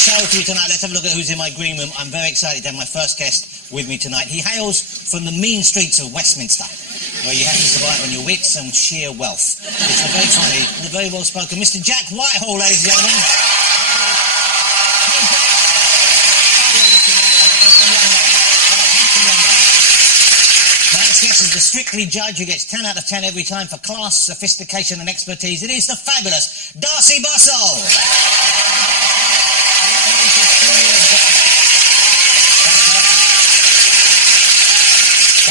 show for you tonight. Let's have a look at who's in my green room. I'm very excited to have my first guest with me tonight. He hails from the mean streets of Westminster, where you have to survive on your wits and sheer wealth. It's a very funny and a very well-spoken Mr. Jack Whitehall, ladies and gentlemen. This is the Strictly judge who gets 10 out of 10 every time for class, sophistication and expertise. It is the fabulous Darcey Bussell.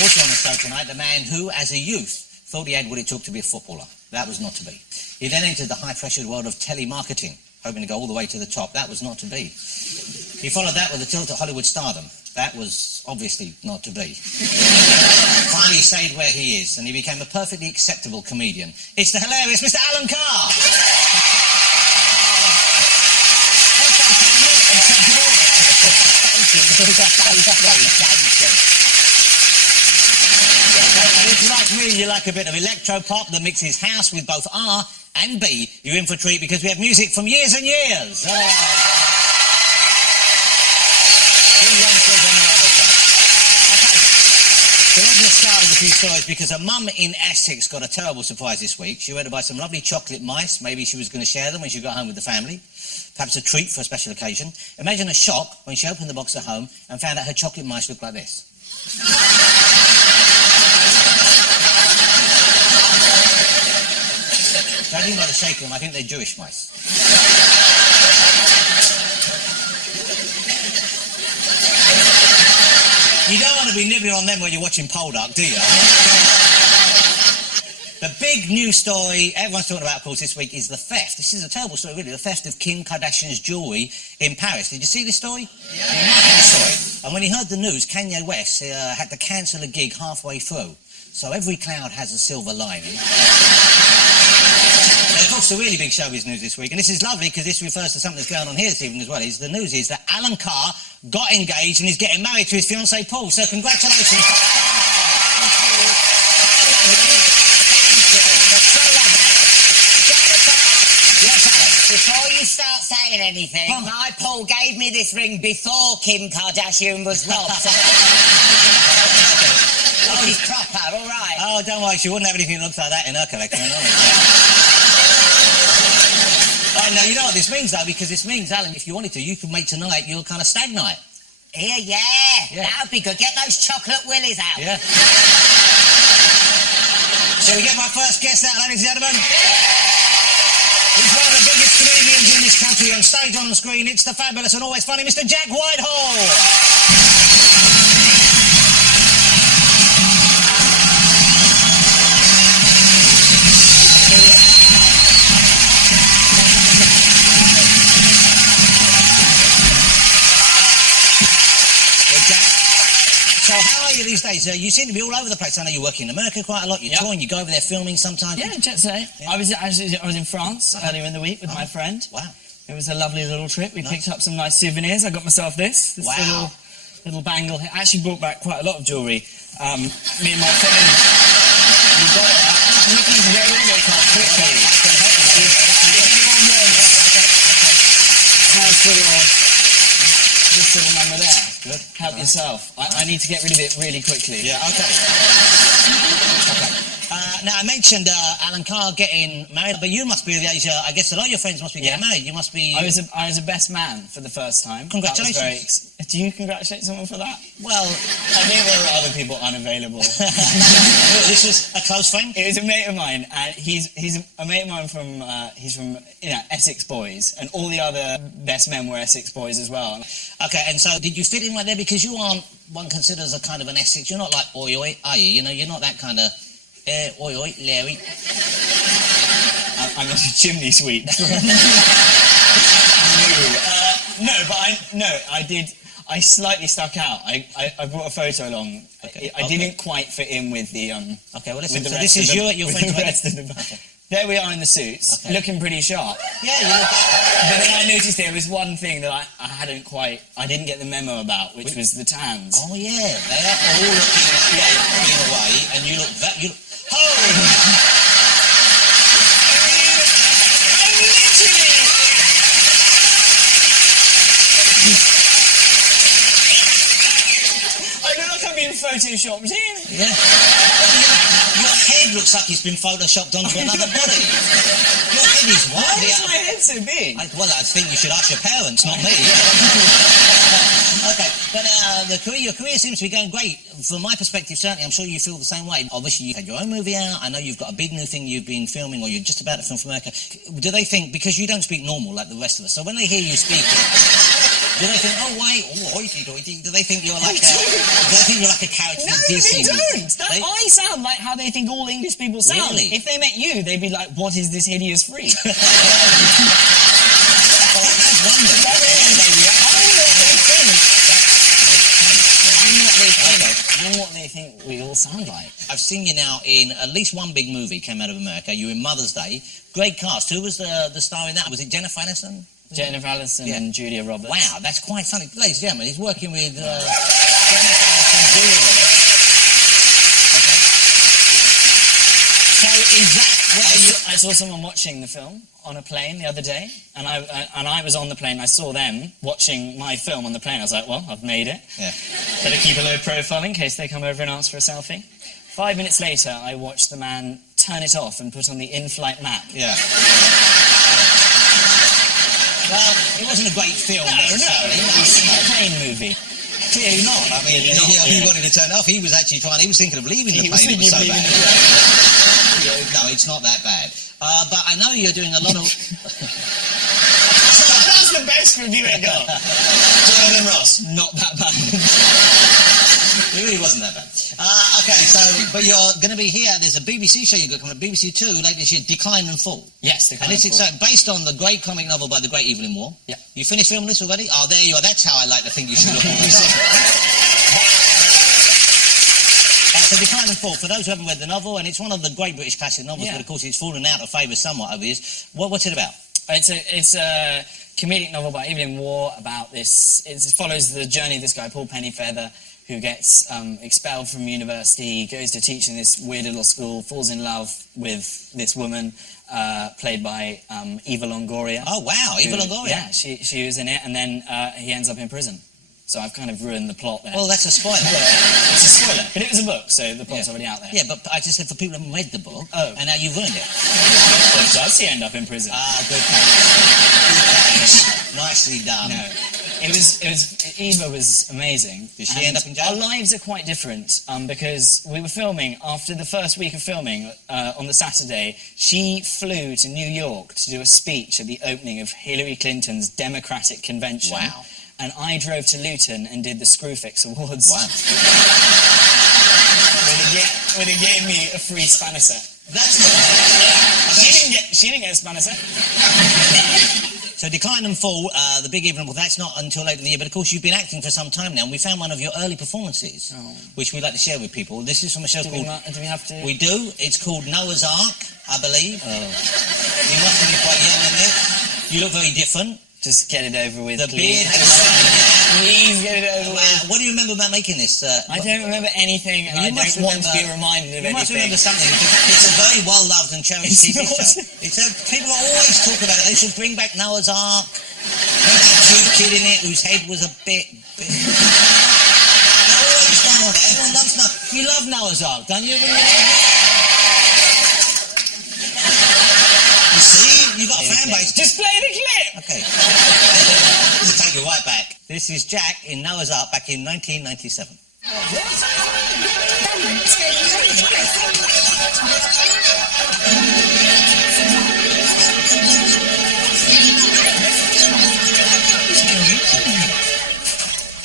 Also on the show tonight, the man who, as a youth, thought he had what it took to be a footballer. That was not to be. He then entered the high-pressured world of telemarketing, hoping to go all the way to the top. That was not to be. He followed that with a tilt at Hollywood stardom. That was obviously not to be. Finally, he stayed where he is, and he became a perfectly acceptable comedian. It's the hilarious Mr. Alan Carr. And if, like me, you like a bit of electro-pop that mixes house with both R and B, you're in for a treat because we have music from years and years. So let's get started with a few stories because a mum in Essex got a terrible surprise this week. She went to buy some lovely chocolate mice. Maybe she was going to share them when she got home with the family. Perhaps a treat for a special occasion. Imagine a shock when she opened the box at home and found out her chocolate mice looked like this. Judging by the shape of them, I think they're Jewish mice. You don't want to be nibbling on them when you're watching Poldark, do you? The big news story everyone's talking about, of course, this week is the theft. This is a terrible story, really. The theft of Kim Kardashian's jewellery in Paris. Did you see this story? Yeah. The story. And when he heard the news, Kanye West had to cancel a gig halfway through. So every cloud has a silver lining. And of course, the really big showbiz news this week, and this is lovely because this refers to something that's going on here this evening as well, is the news is that Alan Carr got engaged and is getting married to his fiancée Paul. So congratulations. Before you start saying anything, my Paul gave me this ring before Kim Kardashian was robbed. Oh, she's proper, all right. Oh, don't worry, she wouldn't have anything that looks like that in her collection. Now, you know what this means, though, because this means, Alan, if you wanted to, you could make tonight your kind of stag night. Yeah, that would be good. Get those chocolate willies out. Yeah. Shall we get my first guest out, ladies and gentlemen? He's one of the biggest comedians in this country, on stage, on the screen. It's the fabulous and always funny Mr. Jack Whitehall. So how are you these days? You seem to be all over the place. I know you work in America quite a lot. You're touring. You go over there filming sometimes. Yeah, jet set. Yeah. I was in France earlier in the week with my friend. Wow. It was a lovely little trip. We picked up some nice souvenirs. I got myself this little bangle. I actually brought back quite a lot of jewellery. Me and my friend, we got it. I'm looking to get rid of it quite quickly. If anyone wants this little number there. Good. Help yourself. I need to get rid of it really quickly. Yeah, okay. Now, I mentioned Alan Carr getting married, but you must be of the age, I guess a lot of your friends must be getting married. You must be... I was a best man for the first time. Congratulations. Do you congratulate someone for that? Well... I think there were other people unavailable. This was a close friend? It was a mate of mine, and he's a mate of mine from, he's from, Essex boys, and all the other best men were Essex boys as well. Okay, and so did you fit in right there? Because you aren't, one considers a kind of an Essex, you're not like oi oi, are you? You know, you're not that kind of... oi, oi, Larry. I'm not a chimney sweep. I did. I slightly stuck out. I brought a photo along. Okay. I didn't quite fit in with the Okay, well listen. So this is you at your friend's wedding. There we are in the suits, looking pretty sharp. Yeah, you look. But then I noticed there was one thing that I didn't get the memo about, which was the tans. Oh yeah, they are all looking away, and you look that you. photoshopped in. Yeah. Your head looks like it's been photoshopped onto another body. Your head is Why wide. is my head so big? Well, I think you should ask your parents, not me. Okay, but your career seems to be going great. From my perspective, certainly, I'm sure you feel the same way. Obviously, you've had your own movie out. I know you've got a big new thing you've been filming, or you're just about to film for America. Do they think, because you don't speak normal like the rest of us, so when they hear you speak, do they think, oh wait, oh hoity-toity? Do they think you're like a character? No, in Disney they movies? don't. I sound like how they think all English people sound. Really? If they met you, they'd be like, what is this hideous freak? Well, I have wondered. And what they think we all sound like. I've seen you now in at least one big movie came out of America. You were in Mother's Day. Great cast. Who was the star in that? Was it Jennifer Aniston? Jennifer Aniston and Julia Roberts. Wow, that's quite funny. Ladies and gentlemen, he's working with Jennifer Aniston and Julia Roberts. Okay. So is that where I saw someone watching the film on a plane the other day, and I was on the plane. I saw them watching my film on the plane. I was like, well, I've made it. Yeah. Better keep a low profile in case they come over and ask for a selfie. 5 minutes later, I watched the man turn it off and put on the in-flight map. Yeah. Well, it wasn't a great film. No, it was a plane movie. Clearly not. I mean, he wanted to turn it off. He was actually he was thinking of leaving the plane. It was so bad. No, it's not that bad. But I know you're doing a lot of... That's the best review it got. Jonathan Ross. Not that bad. It really wasn't that bad. Okay, so, but you're going to be here. There's a BBC show you've got coming up, BBC Two, later this year, Decline and Fall. Yes, Decline and Fall. And it's based on the great comic novel by the great Evelyn Waugh. Yeah. You finished filming this already? Oh, there you are. That's how I like to think you should look. So Decline and Fall, for those who haven't read the novel, and it's one of the great British classic novels, but of course it's fallen out of favour somewhat over the years. What's it about? It's a comedic novel by Evelyn Waugh about this. It follows the journey of this guy, Paul Pennyfeather, who gets expelled from university, goes to teach in this weird little school, falls in love with this woman, played by Eva Longoria. Oh, wow, Eva Longoria. Yeah, she was in it, and then he ends up in prison. So I've kind of ruined the plot there. Well, that's a spoiler. It's a spoiler, but it was a book, so the plot's already out there. Yeah, but I just said for people who haven't read the book, and now you've ruined it. But does he end up in prison? Ah, good. Nicely done. No. Eva was amazing. Did she end up in jail? Our lives are quite different because we were filming, after the first week of filming on the Saturday, she flew to New York to do a speech at the opening of Hillary Clinton's Democratic Convention. Wow. And I drove to Luton and did the Screwfix Awards. Wow. When it gave me a free Spanish set. That's not She didn't get a Spanish set. So Decline and Fall, the big evening, well, that's not until later in the year, but of course you've been acting for some time now, and we found one of your early performances, which we'd like to share with people. This is from a show called... Do we have to... We do. It's called Noah's Ark, I believe. Oh. You must have been quite young in it. You look very different. Just get it over with, The please. beard has... Please get it over with. What do you remember about making this? I don't remember anything, and I don't want to be reminded of anything. You must remember something. It's a very well-loved and cherished TV show. People always talk about it. They should bring back Noah's Ark. There's a cute kid in it whose head was a bit... always done all that. Everyone loves Noah. You love Noah's Ark, don't you? You see? You've got a fan base. Just play the clip! Okay. We'll take it right back. This is Jack in Noah's Ark back in 1997.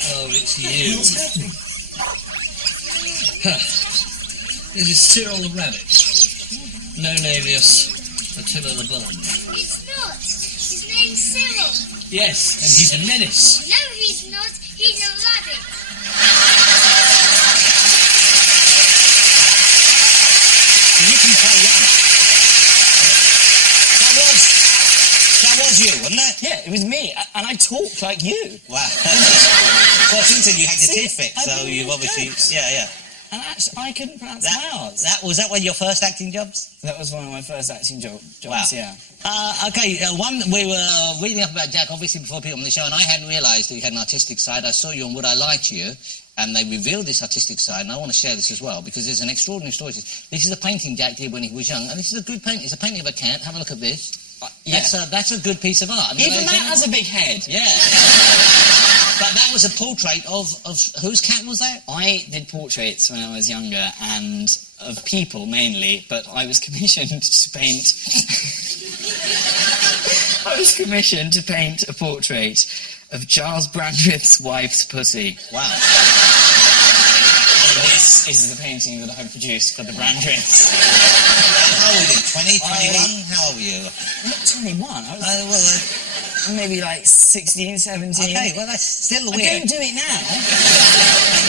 Oh, it's you. What's happening? This is Cyril the Rabbit. Known alias Attila the Bun. It's not. His name's Cyril. Yes, and he's a menace. No, he's not. He's a rabbit. So you can play young. That was you, wasn't it? Yeah, it was me, and I talked like you. Wow. Well, since then you had your teeth fixed, so you've obviously... Yeah. And actually, I couldn't pronounce my R's. Was that one of your first acting jobs? That was one of my first acting jobs, Wow. yeah. We were reading up about Jack, obviously, before people on the show, and I hadn't realised that you had an artistic side. I saw you on Would I Lie to You, and they revealed this artistic side, and I want to share this as well, because there's an extraordinary story. This is a painting Jack did when he was young, and this is a good painting. It's a painting of a cat. Have a look at this. Yeah. That's a good piece of art. I mean, Even that has a big head. Yeah. But that was a portrait of whose cat was that? I did portraits when I was younger, and of people mainly, but I was commissioned to paint... I was commissioned to paint a portrait of Charles Brandreth's wife's pussy. Wow. And this is the painting that I produced for the Brandreths. How old were you? 20, 21? How old were you? Not 21, I was maybe like 16, 17. Okay, well that's still weird. I don't do it now.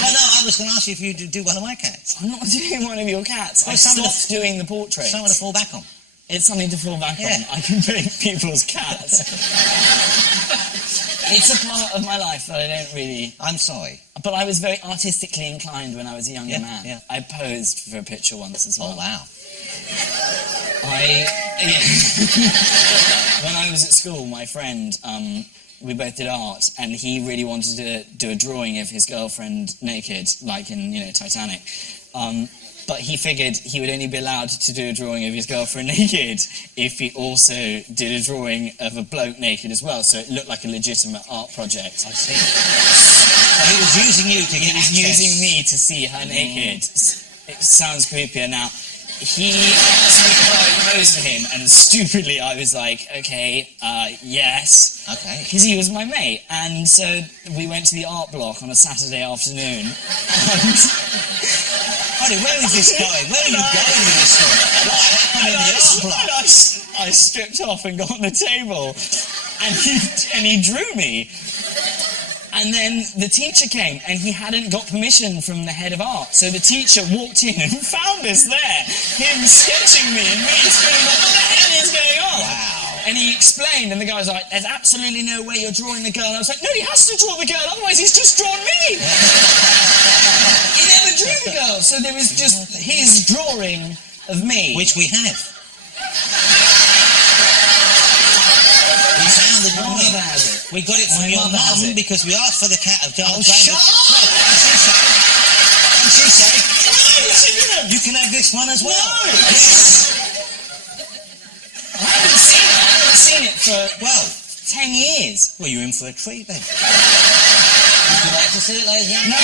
Well, no, I was going to ask you if you do one of my cats. I'm not doing one of your cats. Well, I stopped doing the portrait. Someone to fall back on. It's something to fall back on. I can paint people's cats. It's a part of my life that I don't really... I'm sorry. But I was very artistically inclined when I was a younger man. Yeah. I posed for a picture once as well. Oh, wow. When I was at school, my friend, we both did art, and he really wanted to do a drawing of his girlfriend naked, like in, Titanic. But he figured he would only be allowed to do a drawing of his girlfriend naked if he also did a drawing of a bloke naked as well, so it looked like a legitimate art project. I see. So he was using you to get access. He was using me to see her naked. It sounds creepier now. He asked me if I would pose for him, and stupidly I was like, okay, yes. Okay. Because he was my mate. And so we went to the art block on a Saturday afternoon, and... Honey, where is this going? Where are you going with this story? What happened in the art block? I stripped off and got on the table, and he drew me. And then the teacher came, and he hadn't got permission from the head of art. So the teacher walked in and found us there, him sketching me and me screaming, what the hell is going on? Wow. And he explained, and the guy was like, there's absolutely no way you're drawing the girl. And I was like, no, he has to draw the girl, otherwise he's just drawn me. He never drew the girl, so there was just his drawing of me. Which we have. We found the My drawing. mother has it. We got it from My your mother has mum it. because we asked for the cat of Charles Shut Brandreth. up! And she said, No, she didn't. you can have this one as well. No. Yes. I haven't seen it for, Well, 10 years. well, you're in for a treat then. Would you like to see it, ladies and No.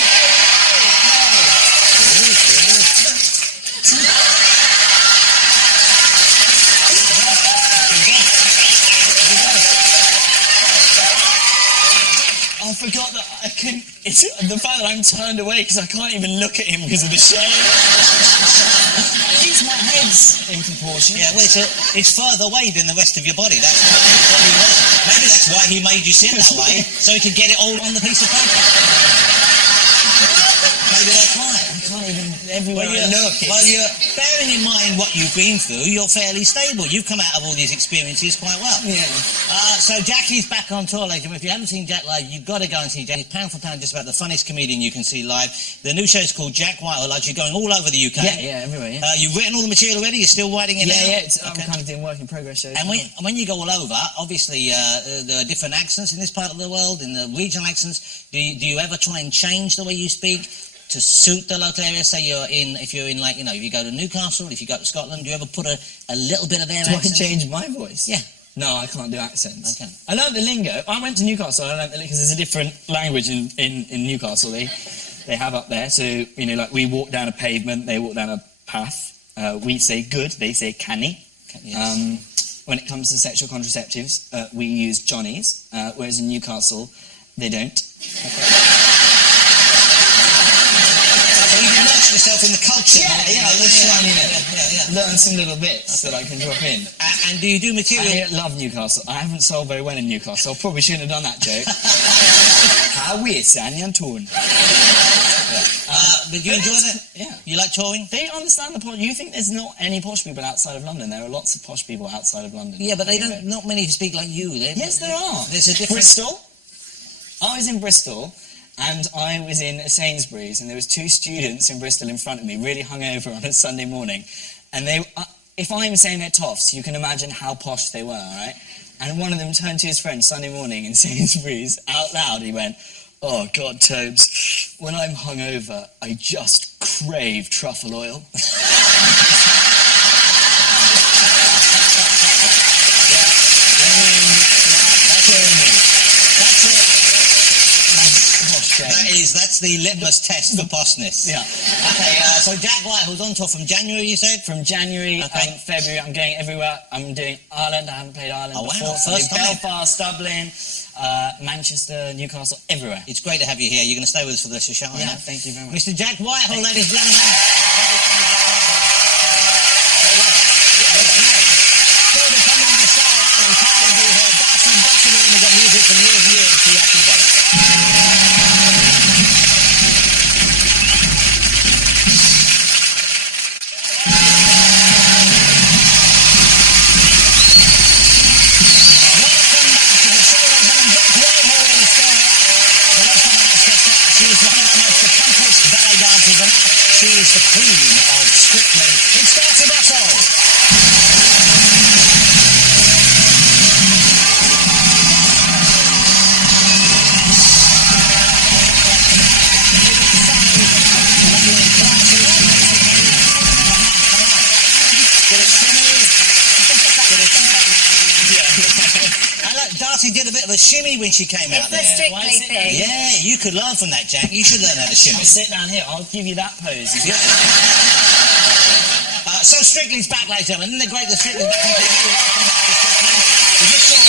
I forgot that I couldn't... It's the fact that I'm turned away because I can't even look at him because of the shame. At least my head's in proportion. Yeah, well, it's further away than the rest of your body. That's maybe that's why he made you sit that way, so he could get it all on the piece of paper. Maybe that's why. I can't even... Everywhere I look, it's... Well, you're bearing in mind what you've been through, you're fairly stable. You've come out of all these experiences quite well. Yeah. So Jackie's back on tour, ladies and gentlemen. If you haven't seen Jack live, you've got to go and see Jack. He's pound for pound just about the funniest comedian you can see live. The new show is called Jack Whitehall. Like, you're going all over the UK. Yeah, everywhere, yeah. You've written all the material already? You're still writing it now? Yeah, I'm kind of doing work in progress shows. And when you go all over, obviously there are different accents in this part of the world, in the regional accents. Do you ever try and change the way you speak to suit the local area? Say if you go to Newcastle, if you go to Scotland, do you ever put a little bit of their accent? Do I change my voice? Yeah. No, I can't do accents. Okay. I learned the lingo. I went to Newcastle. I learned the lingo because there's a different language in Newcastle. They have up there. So like we walk down a pavement, they walk down a path. We say good, they say canny. Yes. When it comes to sexual contraceptives, we use Johnnies, whereas in Newcastle they don't. So you immerse yourself in the culture. Learn some little bits that I can drop in. And do you do material? I love Newcastle. I haven't sold very well in Newcastle. I probably shouldn't have done that joke. How weird, Sandy and Torn. But you enjoy that? Yeah. You like touring? They understand the posh. You think there's not any posh people outside of London? There are lots of posh people outside of London. Yeah, but they don't. Not many who speak like you. Yes, there are. There's a difference. Bristol. I was in Bristol, and I was in a Sainsbury's, and there was 2 students in Bristol in front of me, really hungover on a Sunday morning, and they, if I'm saying they're toffs, you can imagine how posh they were, right? And one of them turned to his friend Sunday morning in Sainsbury's out loud. He went, "Oh God, Tobes, when I'm hungover, I just crave truffle oil." That's the litmus test for poshness. Yeah. Okay, so Jack Whitehall's on tour from January, you said? From January, Okay. February, I'm going everywhere. I'm doing Ireland. I haven't played Ireland Oh, wow. before. So I'm First doing time. Belfast, Dublin, Manchester, Newcastle, everywhere. It's great to have you here. You're going to stay with us for the rest of the show, I Yeah, know. thank you very much. Mr. Jack Whitehall, ladies and gentlemen. Still to come on the show, Alan Carr will be here. Darcey Bussell, who's got music from years and years to Yappy Boy. She is the queen of Strictly. It's Darcey Bussell. Darcey did a bit of a shimmy when she came out It's a there. Strictly thing. Yeah, you could learn from that, Jack. You should learn how to shimmy. I'll sit down here. I'll give you that pose. So Strictly's back, ladies and gentlemen. Isn't it great that Strictly's back on TV? Welcome back to Strictly. Is this your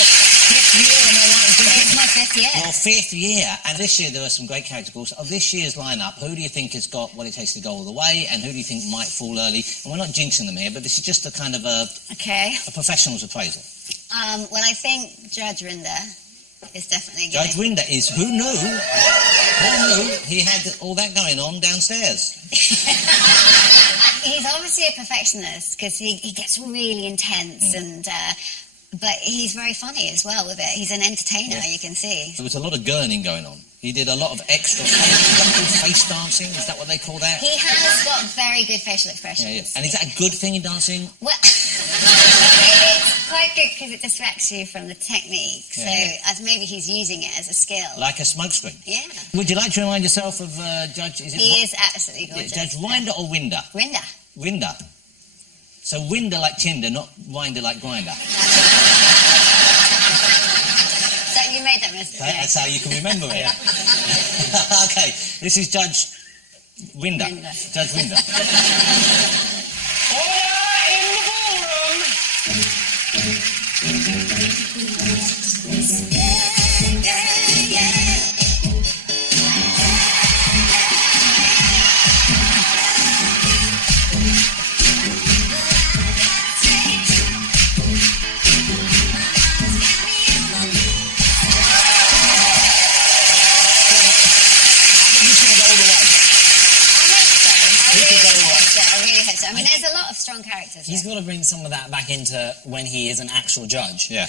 5th year, am I right in thinking? It's my 5th year. Your 5th year. And this year there are some great characters. Of this year's lineup, who do you think has got what it takes to go all the way, and who do you think might fall early? And we're not jinxing them here, but this is just a kind of a professional's appraisal. Well, I think Judge Rinder is definitely good. Judge Rinder is, who knew he had all that going on downstairs? He's obviously a perfectionist because he gets really intense but he's very funny as well with it. He's an entertainer, you can see. There was a lot of gurning going on. He did a lot of extra face dancing. Is that what they call that? He has got very good facial expressions. Yeah. And is that a good thing in dancing? Well, it's quite good because it distracts you from the technique. So as maybe he's using it as a skill. Like a smokescreen. Yeah. Would you like to remind yourself of Judge? He is absolutely gorgeous. Judge Winder or Winder? Rinder. Winder. So Winder like Tinder, not Winder like Grinder. So you made that mistake. That's how you can remember it. Okay, this is Judge Winder. Judge Winder. Order in the ballroom! I mean, there's a lot of strong characters. He's got to bring some of that back into when he is an actual judge. Yeah.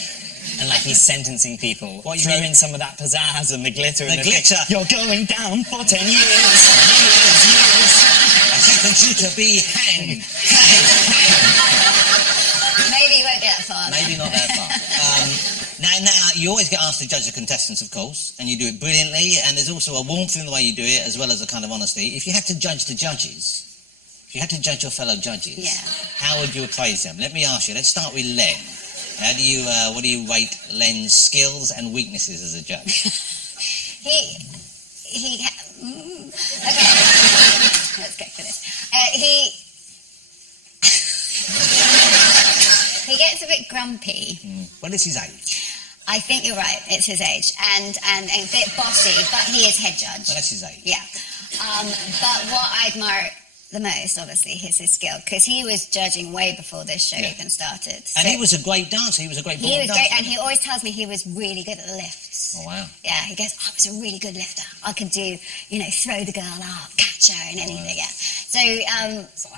And like he's sentencing people. What, you throw mean- in some of that pizzazz and the glitter. The and glitter. You're going down for 10 years. I sentence you to be hanged. Maybe you won't get that far. Maybe not that far. Now, you always get asked to judge the contestants, of course, and you do it brilliantly, and there's also a warmth in the way you do it, as well as a kind of honesty. If you had to judge the judges, if you had to judge your fellow judges, how would you appraise them? Let me ask you, let's start with Len. How do you, what do you rate Len's skills and weaknesses as a judge? Okay. Let's go for this. He gets a bit grumpy. Well, it's his age. I think you're right. It's his age, and a bit bossy, but he is head judge. Well, that's his age. Yeah. But what I admire the most, obviously, is his skill, because he was judging way before this show even started. And he was a great dancer. He was a great He was dancer. great, and he always tells me he was really good at the lifts. Oh, wow. Yeah, he goes, I was a really good lifter. I could do, throw the girl up, catch her, and anything. Yeah. So,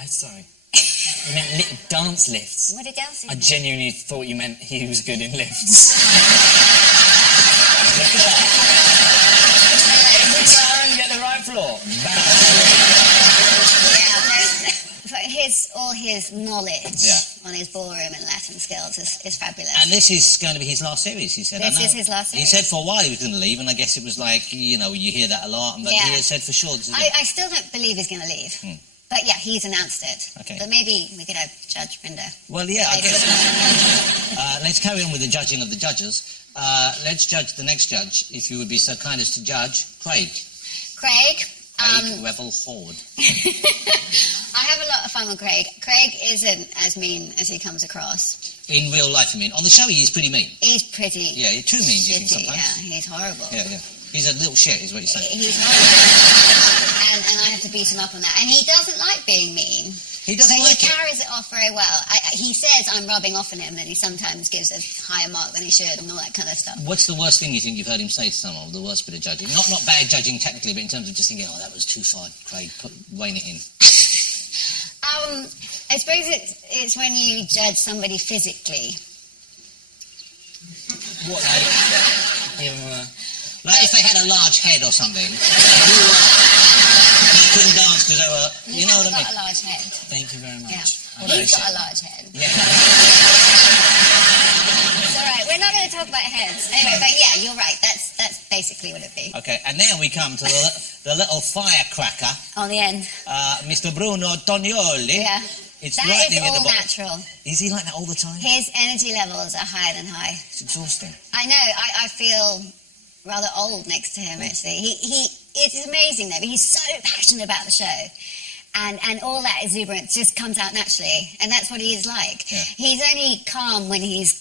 Sorry. You meant dance lifts. what did Darcey I do? genuinely thought you meant he was good in lifts. floor. Bang. But all his knowledge Yeah. on his ballroom and Latin skills is fabulous. And this is going to be his last series, he said. This is his last He series. said for a while he was going to leave, and I guess it was like, you know, you hear that a lot, but Yeah. he had said for sure this is it. I still don't believe he's going to leave. But yeah, he's announced it. Okay. But maybe we could have Judge Brenda. Well, yeah, I guess. Let's carry on with the judging of the judges. Let's judge the next judge, if you would be so kind as to judge Craig. Craig. Revel Horde. I have a lot of fun with Craig. Craig isn't as mean as he comes across. In real life, I mean. On the show, he is pretty mean. He's pretty. Yeah, you're too mean, do you think, shitty, sometimes? Yeah, he's horrible. Yeah. He's a little shit, is what you're saying. He's horrible. and I have to beat him up on that. And he doesn't like being mean. He doesn't like he it. carries it off very well. He says I'm rubbing off on him, and he sometimes gives a higher mark than he should, and all that kind of stuff. What's the worst thing you think you've heard him say to someone, the worst bit of judging? Not bad judging technically, but in terms of just thinking, oh, that was too far, Craig, rein it in. I suppose it's when you judge somebody physically. What? Like if they had a large head or something. You couldn't dance because they were, you know what I mean? Got a large head. Thank you very much. Yeah. What He's did I got say? a large head. Yeah. It's all right. We're not going to talk about heads. Anyway, but yeah, you're right. That's basically what it'd be. Okay, and now we come to the little firecracker, On the end. Mr. Bruno Tonioli. Yeah. It's That lightning is at the all bottom. natural. Is he like that all the time? His energy levels are higher than high. It's exhausting. I know. I feel rather old next to him. Actually, it's amazing though. He's so passionate about the show, and all that exuberance just comes out naturally, and that's what he is like. Yeah. He's only calm when he's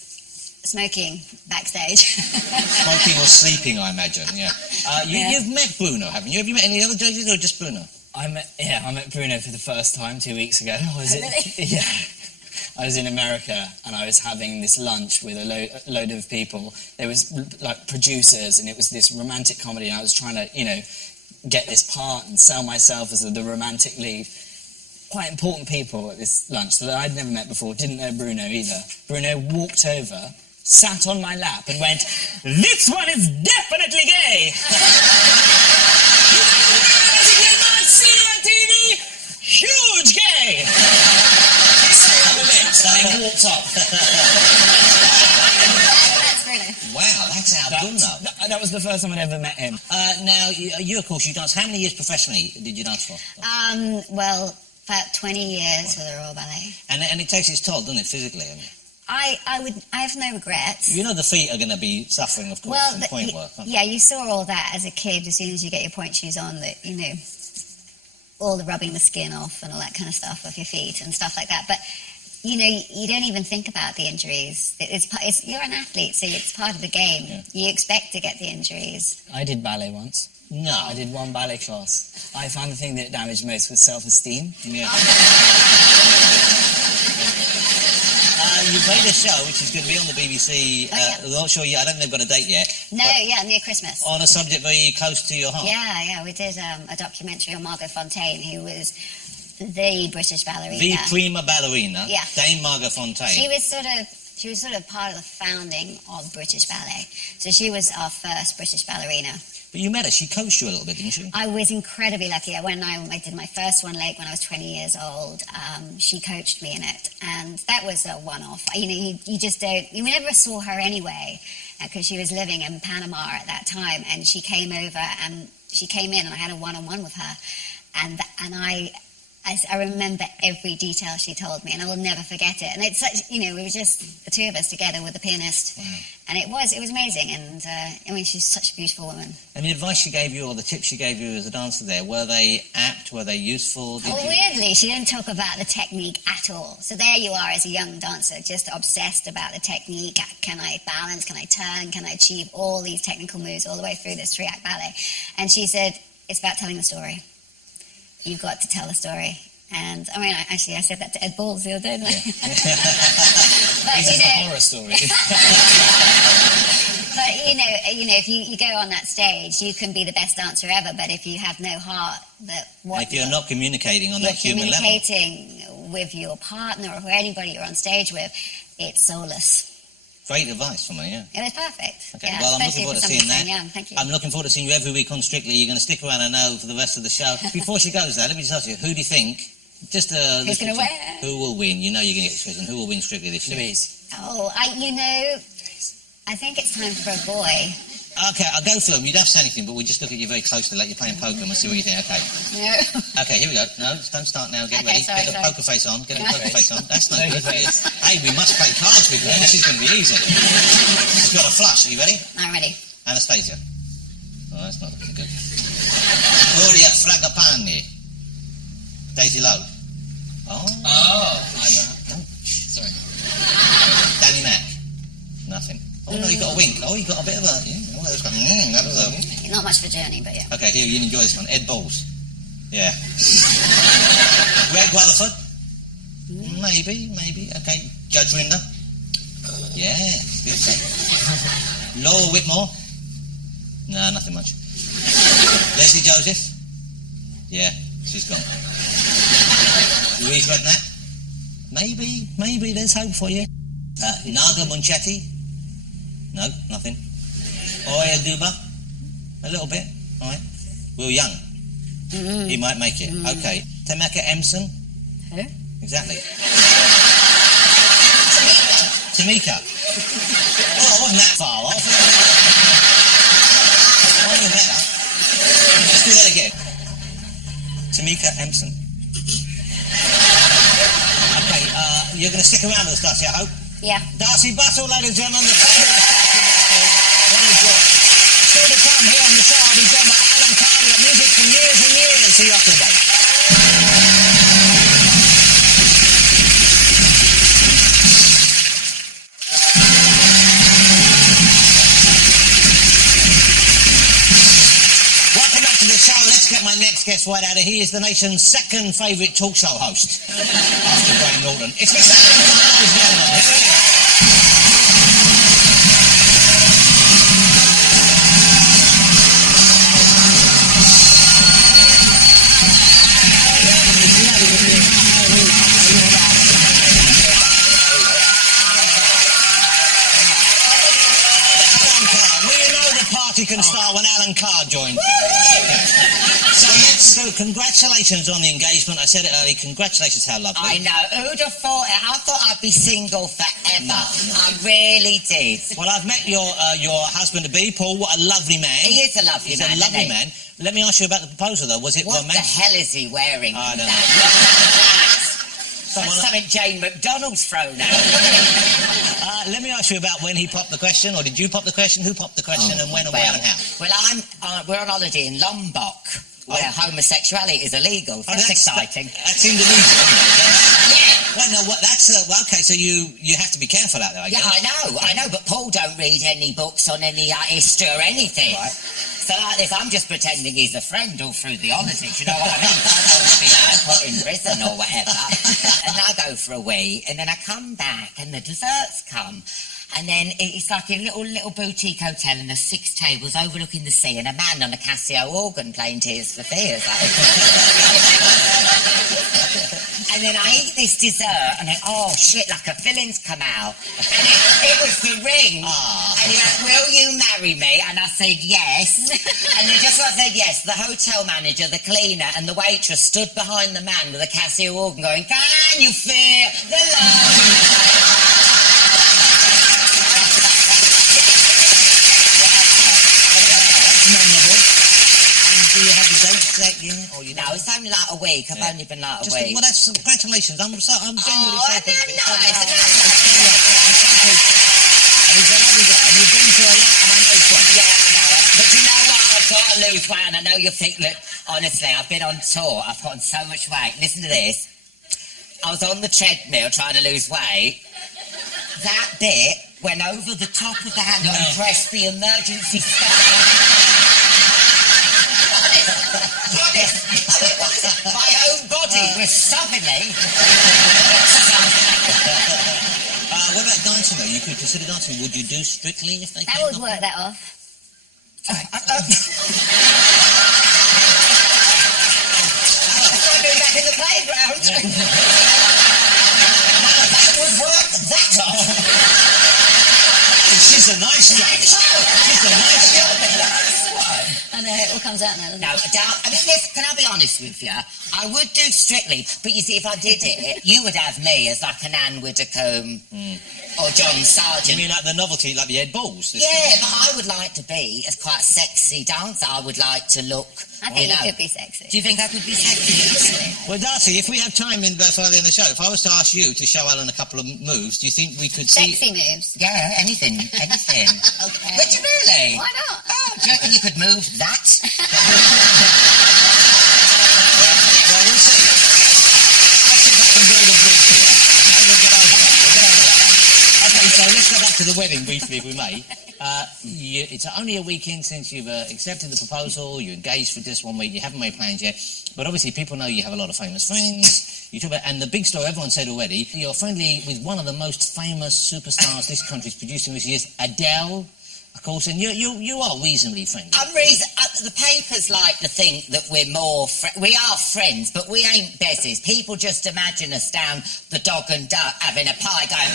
smoking backstage. Smoking or sleeping, I imagine, yeah. Yeah. You've met Bruno, haven't you? Have you met any other judges or just Bruno? I met Bruno for the first time 2 weeks ago. Really? Yeah. I was in America and I was having this lunch with a load of people. There was like producers, and it was this romantic comedy, and I was trying to, get this part and sell myself as the romantic lead. Quite important people at this lunch that I'd never met before, didn't know Bruno either. Bruno walked over, sat on my lap and went, "This one is definitely gay!" TV, huge gay! And he walked up. That's Bruno. Wow, that's our Bruno. That was the first time I'd ever met him. Now, you, of course, you danced. How many years professionally did you dance for? Well, about 20 years with the Royal Ballet. And it takes its toll, doesn't it, physically? I mean, I have no regrets. you know the feet are going to be suffering, of course, from point work. Aren't they? Yeah, you saw all that as a kid. As soon as you get your point shoes on, that all the rubbing the skin off and all that kind of stuff off your feet and stuff like that. But you don't even think about the injuries. You're an athlete, so it's part of the game. Yeah. You expect to get the injuries. I did ballet once. No. I did one ballet class. I found the thing that damaged most was self-esteem. Yeah. You played a show which is going to be on the BBC. I'm not sure yet. I don't think they've got a date yet. No, yeah, near Christmas. On a subject very close to your heart. Yeah, we did a documentary on Margot Fonteyn, who was the British ballerina. The prima ballerina, Yeah. Dame Margot Fonteyn. She was sort of part of the founding of British ballet. So she was our first British ballerina. But you met her. She coached you a little bit, didn't she? I was incredibly lucky. When I did my first One Leg when I was 20 years old, she coached me in it, and that was a one-off. You just don't. You never saw her anyway, because she was living in Panama at that time, and she came over and she came in, and I had a one-on-one with her, and I remember every detail she told me, and I will never forget it. And it's such, we were just the two of us together with the pianist, and it was amazing. And she's such a beautiful woman. And the advice she gave you, or the tips she gave you as a dancer there, were they apt? Were they useful? Weirdly, she didn't talk about the technique at all. So there you are as a young dancer, just obsessed about the technique. Can I balance? Can I turn? Can I achieve all these technical moves all the way through this 3-act ballet? And she said, it's about telling the story. You've got to tell the story. And I said that to Ed Balls the other day. But, This is a horror story. But if you go on that stage, you can be the best dancer ever. But if you have no heart, if you're not communicating on that human level, communicating with your partner or anybody you're on stage with, it's soulless. Great advice from me, yeah. It was perfect. Okay, Yeah, well, I'm looking especially forward to for seeing somebody that. so young. Thank you. I'm looking forward to seeing you every week on Strictly. You're going to stick around, I know, for the rest of the show. Before she goes, though, let me just ask you, who do you think, just Who's going to win? who will win? You know you're going to get this question. Who will win Strictly this year? Louise. Oh, I think it's time for a boy. Okay, I'll go for them. You don't have to say anything, but we'll just look at you very closely like you're playing poker and we'll see what you think. Okay. No. Okay, here we go. No, don't start now. Get Okay, ready. sorry, Get the sorry. poker face on. Get the poker face on. That's not No, good. face. Hey, we must play cards before. This is going to be easy. She's got a flush. Are you ready? I'm ready. Anastasia. Oh, that's not looking good. Gloria Fragapane. Daisy Lowe. Oh. Oh, Sorry. Danny Mac. Nothing. Oh, no, you got a wink. Oh, you got a bit of a... Yeah, oh, that was a... Not much of a journey, but yeah. Okay, here, you enjoy this one. Ed Balls. Yeah. Greg Rutherford. Maybe. Okay. Judge Rinder. Yeah. Good, okay. Laura Whitmore. No, nothing much. Leslie Joseph. Yeah, she's gone. Louise Redknapp. Maybe there's hope for you. Naga Munchetti. No, nothing. Oya Duba. A little bit. All right. Will Young. He might make it. Okay. Temeka Emson. Who? Exactly. Tamika. Oh, I wasn't that far off. I wasn't better. Let's do that again. Tamika Emson. Okay, you're going to stick around with us, Darcey, I hope. Yeah. Darcey Bussell, ladies and gentlemen, the fabulous Darcey Bussell. What a joy. Still to come here on the show, I'll be joined by Alan Carr. We've got music for years and years. See you after the break. Welcome back to the show. Let's get my next guest right out of here. He is the nation's second favourite talk show host after Graham Norton. It's Mr. Alan Carr, ladies and gentlemen. Here he is. Alan Carr. Well, you know the party can start when Alan Carr joins. So congratulations on the engagement. I said it earlier. Congratulations, how lovely. I know. Who'd have thought it? I thought I'd be single forever. I really did. Well, I've met your husband-to-be, Paul. What a lovely man. He is a lovely He's man. a lovely isn't he? man. Let me ask you about the proposal, though. Was it What the romantic? hell is he wearing? I don't know. That's something Jane McDonald's thrown out. Let me ask you about when he popped the question, or did you pop the question? Who popped the question, and when and where and how? Well, we're on holiday in Lombok, where homosexuality is illegal. That's exciting. That's Indonesia, isn't it? Yeah. Well, no, that's well, okay. So you have to be careful out there, I Yeah, guess. I know, but Paul don't read any books on any history or anything. Right. So like this, I'm just pretending he's a friend all through the holidays, you know what I mean? I don't want to be like put in prison or whatever. And I go for a wee, and then I come back, and the desserts come. And then it's like a little boutique hotel, and there's 6 tables overlooking the sea, and a man on a Casio organ playing Tears for Fears. And then I eat this dessert, and then, oh shit, like a filling's come out. And it was the ring. And he went, will you marry me? And I said, yes. And then just as I said yes, the hotel manager, the cleaner, and the waitress stood behind the man with the Casio organ going, can you feel the love? Memorable. And do you have the dates set in, or you No, it's only like a week. I've only been like a Just, week. well, that's congratulations. I'm genuinely so isn't pleased. that nice? And he's a lovely guy. And you've been through a lot, and I know he's gone. Yeah, I know it. But you know what? I've got to lose weight, and I know you think that, honestly, I've been on tour. I've put on so much weight. Listen to this. I was on the treadmill trying to lose weight. That bit went over the top of the handle and pressed the emergency stop. My own body was stopping me. What about dancing, though? You could consider dancing. Would you do Strictly if they That came would up? work that off. I've been back in the playground. That would work that off. it all comes out now. No, I mean, listen, can I be honest with you? I would do Strictly, but you see, if I did it, you would have me as like an Anne Widdecombe or John Sargent. You mean like the novelty, like the Ed Balls? Yeah, but I would like to be as quite a sexy dancer. I would like to look. I think you could be sexy. Do you think I could be sexy? Well, Darcey, if we have time further in the show, if I was to ask you to show Alan a couple of moves, do you think we could see... Sexy moves? Yeah, anything. Okay. Would you really? Why not? Oh, do you reckon you could move that? Well, we'll see. Let's see if I can build a bridge here. Okay, we'll get over that. Okay, so let's go back to the wedding briefly, if we may. It's only a week in since you've accepted the proposal, you're engaged for just 1 week, you haven't made plans yet, but obviously people know you have a lot of famous friends. You talk about, and the big story everyone said already, you're friendly with one of the most famous superstars this country's producing this year, Adele, of course, and you are reasonably friendly. The papers like to think that we're we are friends, but we ain't bezies. People just imagine us down the dog and duck having a pie going,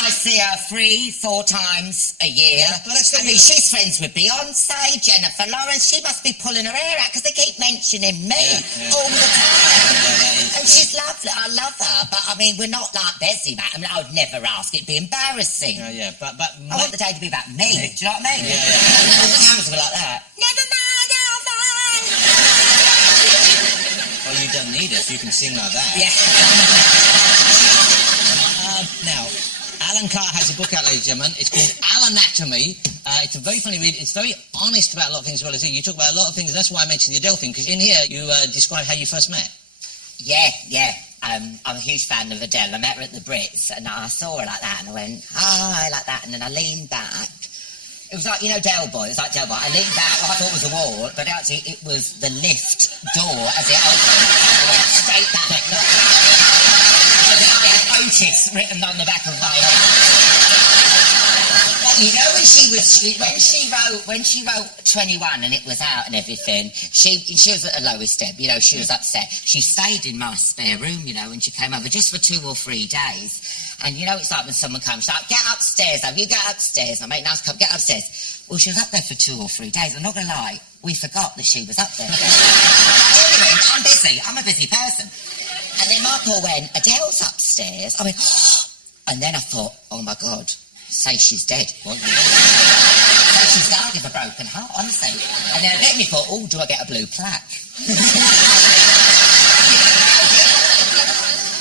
I see her 3-4 times a year. Yeah, but I mean, she's friends with Beyonce, Jennifer Lawrence. She must be pulling her hair out because they keep mentioning me all the time. And she's lovely. I love her. But, I mean, we're not like Bessie, mate. I mean, I would never ask. It'd be embarrassing. Yeah, but I want the day to be about me. Do you know what I mean? Yeah. All the cameras were like that. Never mind, I'll find. Well, you don't need us. You can sing like that. Yeah. Now, Alan Carr has a book out, ladies and gentlemen. It's called Alanatomy. It's a very funny read. It's very honest about a lot of things as well as you talk about a lot of things. That's why I mentioned the Adele thing, because in here you describe how you first met. Yeah. I'm a huge fan of Adele. I met her at the Brits, and I saw her like that, and I went, hi, like that, and then I leaned back. It was like, Del Boy. It was like Del Boy. I leaned back, what I thought was a wall, but actually it was the lift door as it opened, and I went straight back. I had Otis written on the back of my head. But when she wrote 21 and it was out and everything, she was at the lowest ebb, she was upset. She stayed in my spare room, and she came over just for 2 or 3 days. And it's like when someone comes, she's like, get upstairs, you get upstairs. I make nice cup, get upstairs. Well, she was up there for 2 or 3 days. I'm not going to lie, we forgot that she was up there. Anyway, I'm busy. I'm a busy person. And then Michael went, Adele's upstairs. I went, and then I thought, oh my God, say she's dead. What? Say she's died of a broken heart, honestly. And then I bet me thought, do I get a blue plaque?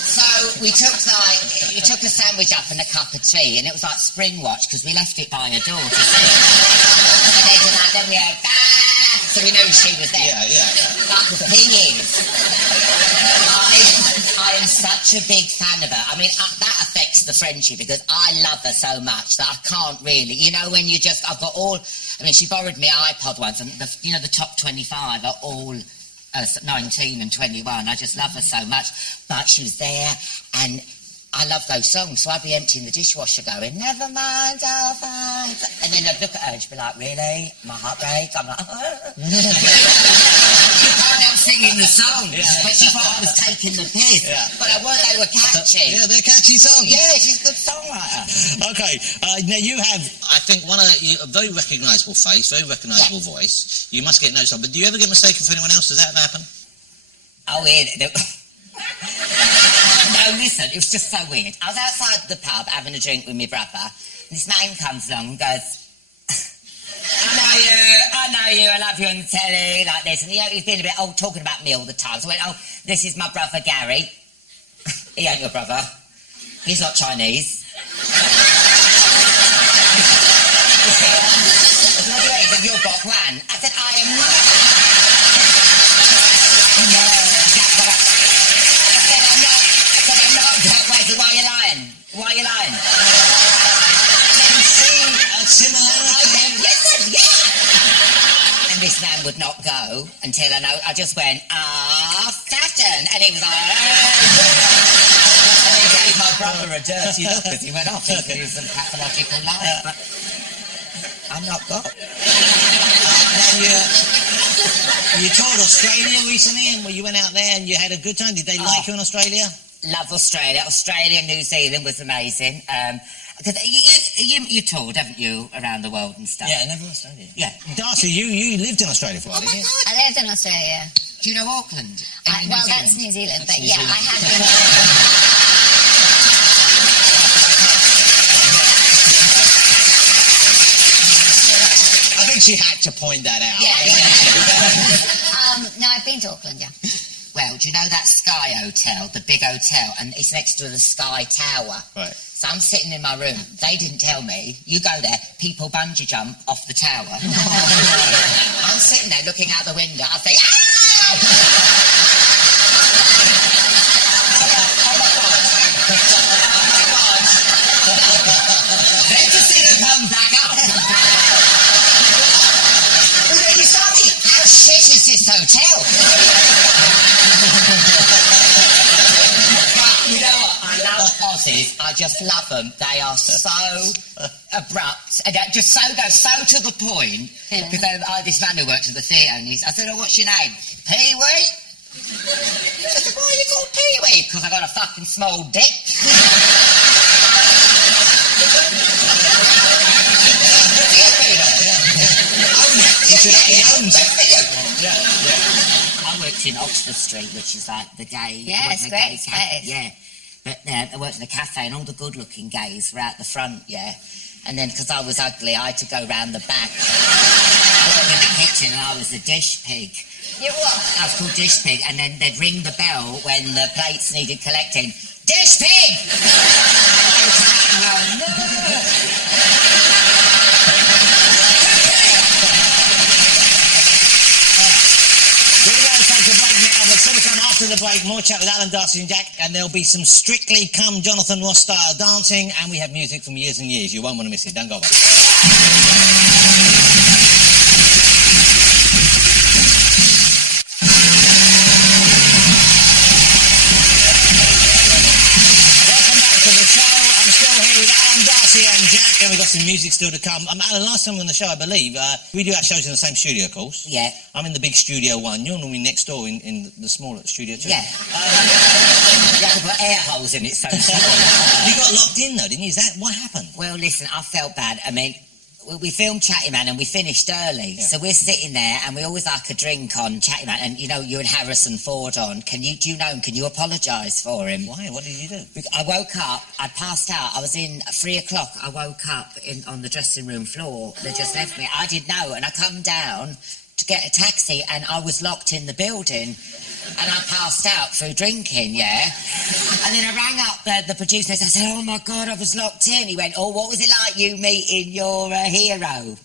So we took a sandwich up and a cup of tea, and it was like Spring Watch because we left it by a door to see. And then we had so we knew she was there. Yeah. But the thing is, I am such a big fan of her. I mean, that affects the friendship because I love her so much that I can't really, when I've got all. I mean, she borrowed me iPod once, and the top 25 are all 19 and 21. I just love her so much. But she was there, and I love those songs, so I'd be emptying the dishwasher going, never mind, I'll find. And then I'd look at her and she'd be like, really? My heartbreak? I'm like, you can't help singing the song. Yeah. But she thought I was taking the piss. Yeah. But they were catchy. Yeah, they're catchy songs. Yeah, she's a good songwriter. Okay, now you have, I think, a very recognisable face, very recognisable voice. You must get noticed on, but do you ever get mistaken for anyone else? Does that ever happen? Oh, yeah. No, listen, it was just so weird. I was outside the pub having a drink with my brother, and this man comes along and goes, I know you, I love you on the telly, like this. And he's been a bit old talking about me all the time. So I went, this is my brother Gary. He ain't your brother. He's not Chinese. He said, you're Bok Wan. I said, I am not. No. Why are you lying? Why are you lying? I can see a similarity. Listen, yeah. And this man would not go until I just went, fashion. And he was like, and he gave my brother a dirty look as he went off. He was a pathological liar, but I'm not God. You toured Australia recently, and you went out there and you had a good time. Did they like you in Australia? Love Australia. Australia, New Zealand was amazing. Because you toured, haven't you, around the world and stuff? Yeah, never Australia. Yeah. Darcey, you lived in Australia for a while, Oh my didn't you? God. I lived in Australia. Do you know Auckland? Well, that's New Zealand, but New yeah, Zealand. I have been. I think she had to point that out. Yeah. No, I've been to Auckland, yeah. Well, do you know that Sky Hotel, the big hotel, and it's next to the Sky Tower? Right. So I'm sitting in my room. They didn't tell me. You go there, people bungee jump off the tower. I'm sitting there looking out the window. I say, ah! Then to see them come back up. And then you start thinking, how shit is this hotel? But you know what? I love Aussies. I just love them. They are so abrupt and just so to the point. Yeah. Because this man who works at the theatre, and I said, oh, what's your name? Pee-wee? I said, why are you called Pee-wee? Because I got a fucking small dick. He owns it. I worked in Oxford Street, which is like the gay... Yeah, I worked it's in a great gay space. cafe, yeah. But I worked in a cafe and all the good-looking gays were out the front, yeah. And then, because I was ugly, I had to go round the back. I worked in the kitchen and I was a dish pig. You what? I was called dish pig, and then they'd ring the bell when the plates needed collecting. Dish pig! And I go, no! We're going to take a break now, but still to come after the break, more chat with Alan, Darcey and Jack, and there'll be some Strictly Come Jonathan Ross style dancing, and we have music from years and years. You won't want to miss it. Don't go away. Welcome back to the show. I'm still here with Alan, Darcey and Jack, and we've got some music still to come. Alan, last time on the show, I believe, we do our shows in the same studio, of course. Yeah. I'm in the big studio one. You're normally next door in the smaller studio two. Yeah. You have to put air holes in it, so... You got locked in though, didn't you? Is that what happened? Well, listen, I felt bad. I mean, we filmed Chatty Man and we finished early. Yeah. So we're sitting there and we always like a drink on Chatty Man. And, you know, you and Harrison Ford on. Do you know him? Can you apologise for him? Why? What did you do? I woke up, I passed out. I was in 3 o'clock. I woke up on the dressing room floor. They just left me. I didn't know. And I come down to get a taxi and I was locked in the building. And I passed out through drinking, yeah? And then I rang up the producer and I said, oh my God, I was locked in. He went, oh, what was it like you meeting your hero?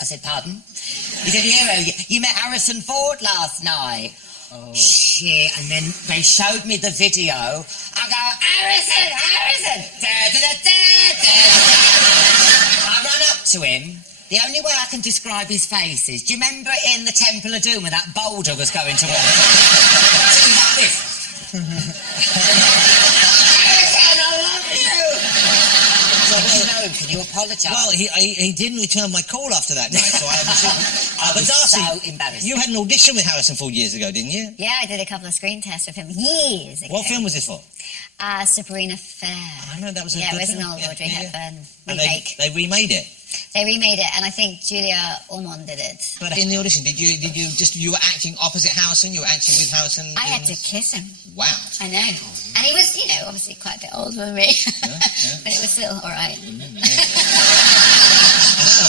I said, pardon? He said, hero, you met Harrison Ford last night. Oh. Shit. And then they showed me the video. I go, Harrison! Da, da, da, da, da, da. I ran up to him. The only way I can describe his face is, do you remember in the Temple of Doom when that boulder was going towards him? So he like this. Harrison, I love you! So, you know him, can you apologise? Well, he didn't return my call after that night, so I haven't I was but Darcey, so embarrassed. you had an audition with Harrison Ford years ago, didn't you? Yeah, I did a couple of screen tests with him years ago. What film was this for? Sabrina Fair. I know, that was a Yeah, good it was an film. old Yeah, Audrey yeah, yeah. Hepburn And remake. they remade it. They remade it, and I think Julia Ormond did it. But in the audition, you were acting opposite Harrison? You were acting with Harrison? I had to kiss him. Wow. I know. And he was, you know, obviously quite a bit older than me. But it was still all right. And Alan,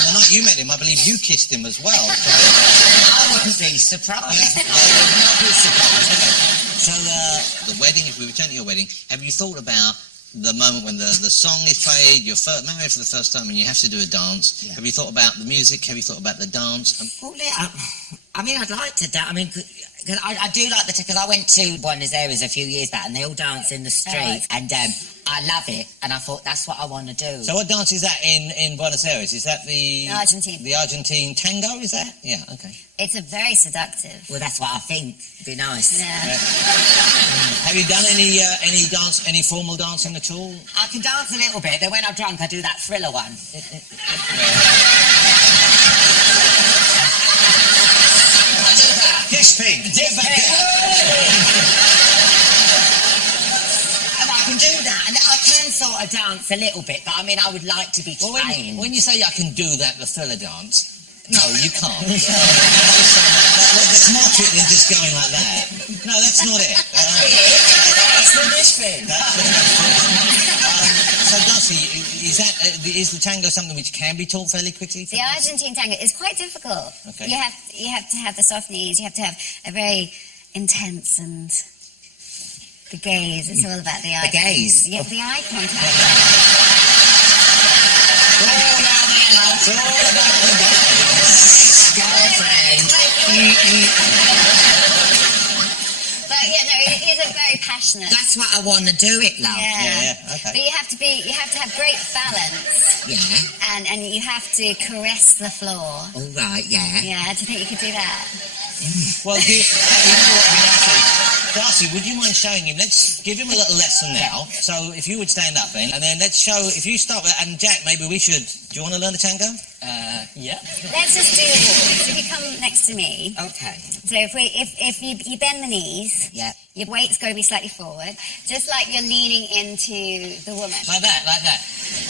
the night you met him, I believe you kissed him as well. So... I wouldn't be surprised. I would not be surprised. So the wedding, if we return to your wedding, have you thought about the moment when the song is played, you're married for the first time and you have to do a dance? Yeah. Have you thought about the music? Have you thought about the dance? Well, yeah, I mean, I'd like to dance. I mean, cause I do like because I went to Buenos Aires a few years back and they all dance in the street and I love it and I thought that's what I want to do. So what dance is that in Buenos Aires? Is that the Argentine. The Argentine tango, is that? Yeah, okay. It's a very seductive. Well, that's what I think. Be nice. Yeah. Have you done any dance, any formal dancing at all? I can dance a little bit. Then when I'm drunk, I do that Thriller one. I do that. Dish pig. Dish pig. And I can do that, and I can sort sort of dance a little bit, but I mean, I would like to be Well, trained. when you say I can do that, the thriller dance, no, you can't. There's more to it than just going like that. No, that's not it. That's the dish thing. So, Darcey, is the tango something which can be taught fairly quickly? The Argentine tango is quite difficult. Okay. You have to have the soft knees. You have to have a very intense and the gaze. It's all about the eye. The gaze? Yeah, the eye contact. It's all about the gaze, girlfriend. But yeah, no, it is a very passionate. That's what I want to do it, love. Yeah. Okay. But you have to have great balance. Yeah. And you have to caress the floor. All right, yeah. Yeah, do you think you could do that? Well, you know what, Darcey, would you mind showing him? Let's give him a little lesson now. So if you would stand up then, and then let's show, if you start with, and Jack, maybe we should, do you want to learn the tango? Yeah. Let's just do a walk. So if you come next to me. Okay. So if you bend the knees, Yeah. your weight's got to be slightly forward, just like you're leaning into the woman. Like that.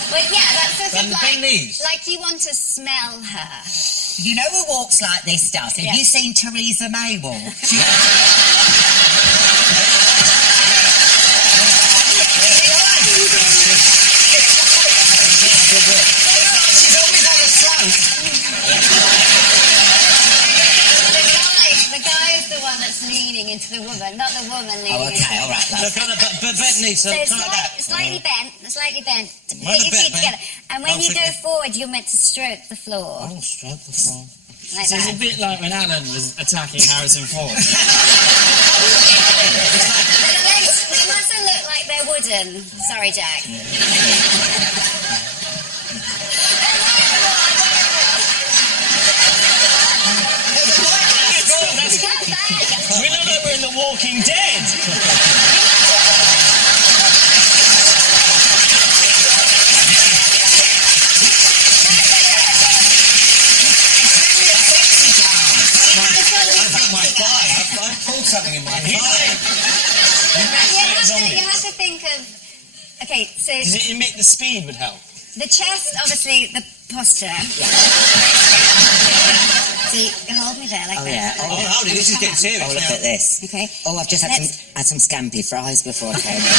Well, yeah, that's sort Bend of the like, knees. like you want to smell her. You know who walks like this, Darcey? Yeah. Have you seen Theresa May walk? She's always on a slope. The guy is the one that's leaning into the woman, not the woman leaning Oh, okay, into all right, love. So kind of, but bent knees, so kind of like that. slightly bent. Mind Get the your feet bent, together. And when Don't you go forget- forward, you're meant to stroke the floor. Oh, stroke the floor. Like So it's a that. bit like when Alan was attacking Harrison Ford. But the legs, they mustn't look like they're wooden. Sorry, Jack. We look like we're in The Walking Dead. I've got my thigh. I've pulled something in my thigh. You have to think of. Okay, so Does it emit the speed would help? the chest, obviously, the posture. So you hold me there like Oh, that. yeah. Oh, hold it, this is getting serious Oh, look now. at this. Okay. Oh, I've just had Let's- some scampi fries before I came in.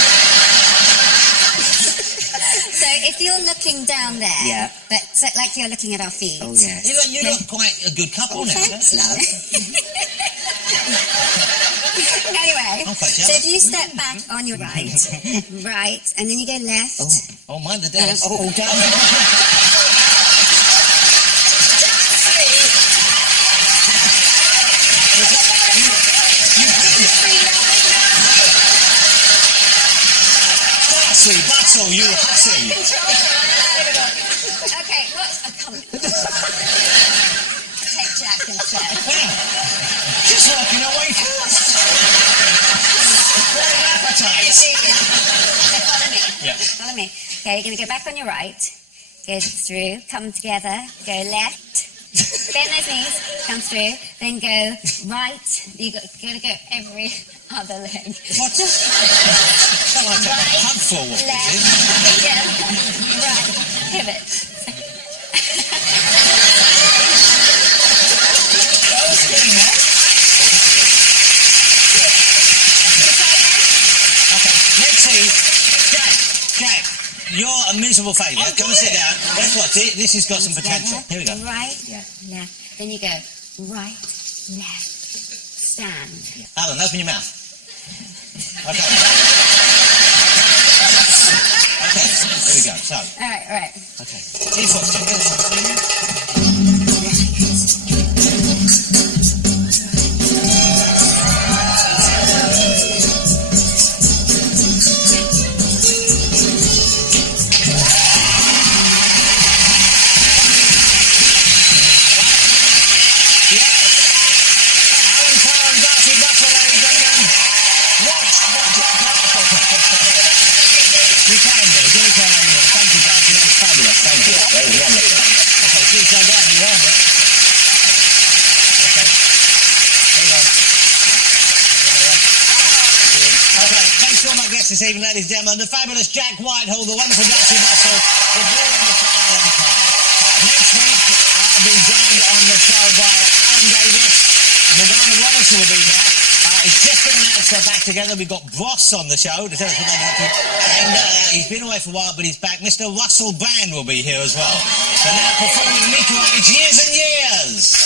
So if you're looking down there, Yeah. but so, like you're looking at our feet. Oh, yes. You look quite a good couple Oh, now. thanks, love. Anyway, I'm quite so jealous. if you step back on your right, and then you go left. Oh, mind the desk. Oh, darling. Darcey Bussell, you hussy. Okay, come. Take Jack instead. Just walking away fast. What an appetite. So follow me. Yeah. Follow me. Okay, you're going to go back on your right, go through, come together, go left, bend those knees, come through, then go right. You got to go every other leg. What? Sound like a pub for what Left, it is. yeah, right, pivot. Let's see. Jack, you're a miserable failure. Come and sit down. Let's watch it. This has got some potential. Here we go. Right, left. Then you go right, left, stand. Alan, open your mouth. Okay. Okay, here we go. So, All right. okay. T4. Alan Carr and Darcey Bussell, ladies and gentlemen. Watch. You can do. Do it, everyone. Thank you, Darcey. That was fabulous. Thank you. Very wonderful. Okay, see you, guest this evening, ladies and gentlemen, the fabulous Jack Whitehall, the wonderful Darcey Bussell, the brilliant Mr. Alan Carr. Next week, I'll be joined on the show by Alan Davis. Morgana Robinson will be there. It's just been announced they're back together. We've got Bross on the show to tell us what they're up to. And he's been away for a while, but he's back. Mr. Russell Brand will be here as well. So now performing Meteorites Years and Years.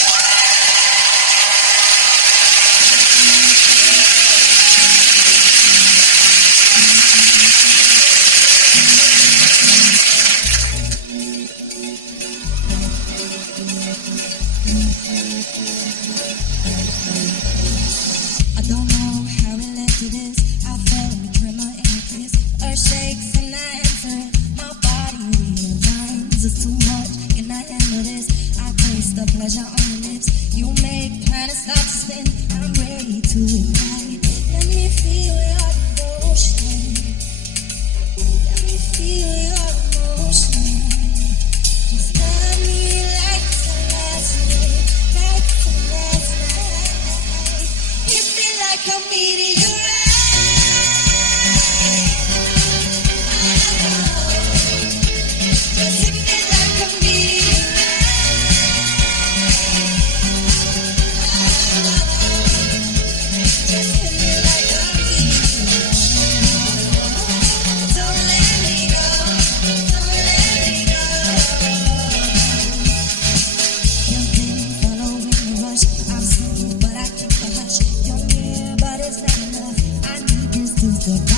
The